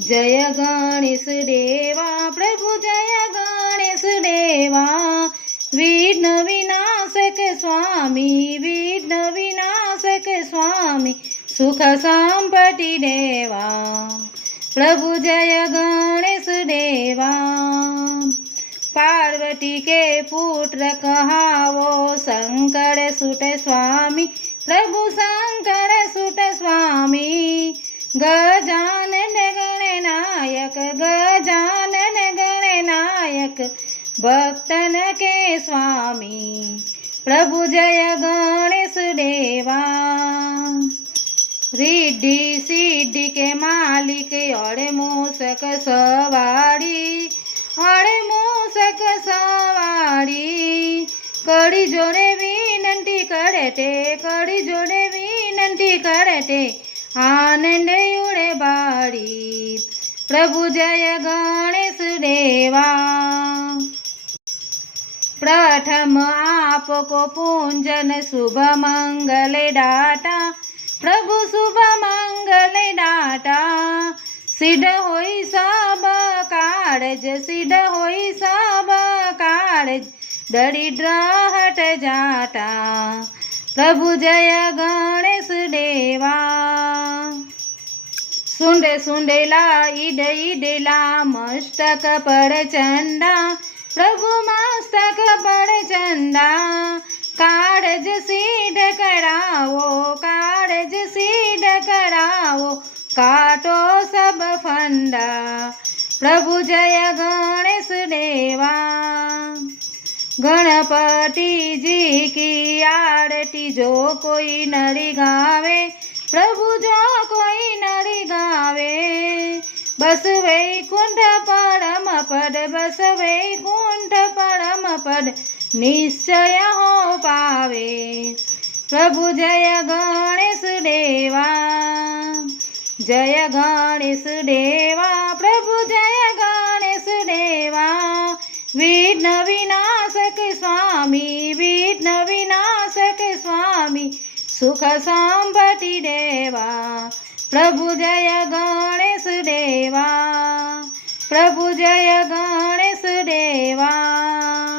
जय गणेश देवा, प्रभु जय गणेश देवा। विघ्न विनाशक स्वामी विघ्न विनाशक स्वामी, सुख संपत्ति देवा। प्रभु जय गणेश देवा। पार्वती के पुत्र कहावो, शंकर सुत स्वामी, प्रभु शंकर सुत स्वामी। गजानन नायक गजानन गण नायक, भक्तन के स्वामी, प्रभु जय गणेश देवा। रिद्धि सिद्धि के मालिक और मूसक सवारी और मूसक सवारी। कड़ी जोड़े विनंती करते, कड़ी जोड़े विनंती करते, आनंद પ્રભુ જય ગણેશ દેવા પ્રથમ આપકો પૂંજન શુભ મંગલ દાતા પ્રભુ શુભ મંગલ દાતા સિદ્ધ હોય સબ કાળજ સિદ્ધ હોય સબ કાળજ દરિદ્ર હટ જાતા પ્રભુ જય ગણેશ દેવા सुंडे सुंडेला इडे इडेला मस्तक पर चंदा, प्रभु मस्तक पर चंदा। कारज सीध कराओ कारज सीध कराओ काटो सब फंदा। प्रभु जय गणेश देवा। गणपति जी की आरती, जो कोई नरी गावे, प्रभु जो बस वैकुंठ परम पद बस वैकुंठ परम पद, निश्चय हो पावे। प्रभु जय गणेश देवा, जय गणेश देवा, प्रभु जय गणेश देवा। विघ्न विनाशक स्वामी, विघ्न विनाशक स्वामी, सुख संपत्ति देवा। प्रभु जय गणेश દેવા. પ્રભુ જય ગણેશ દેવા.